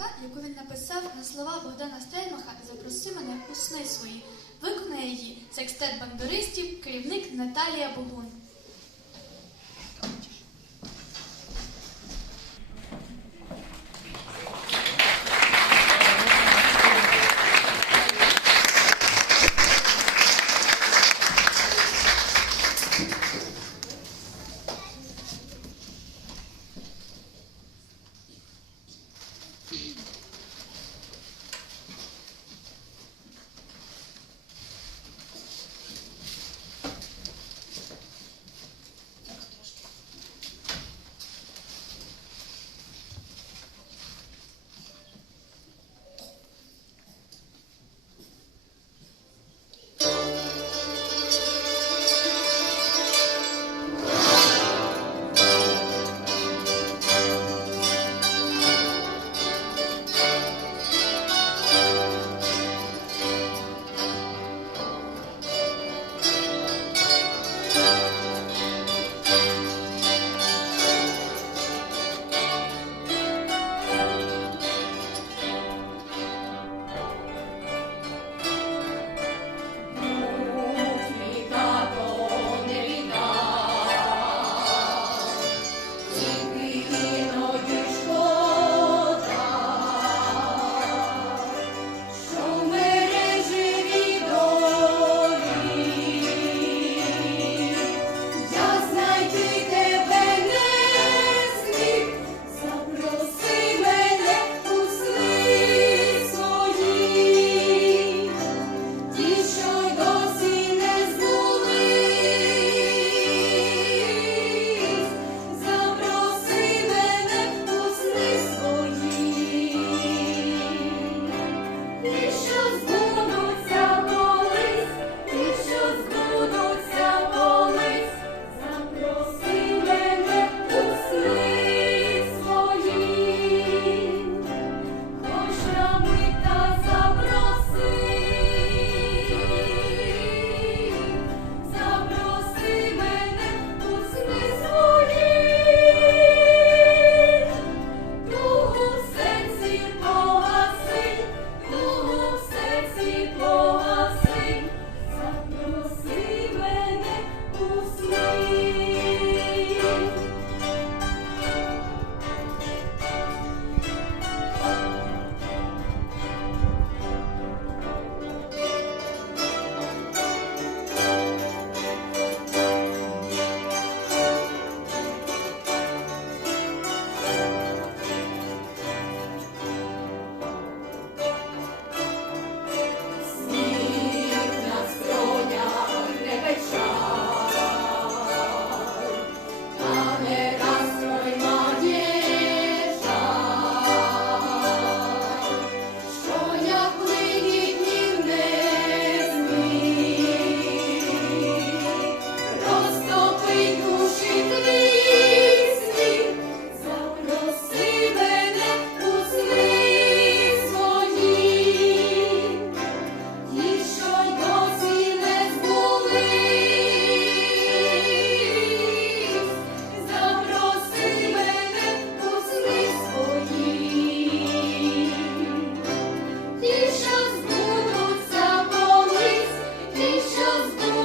музика, яку він написав на слова Богдана Стельмаха Запроси мене у сни свої. Виконає її секстет бандуристів, керівник Наталія Богун. Bells.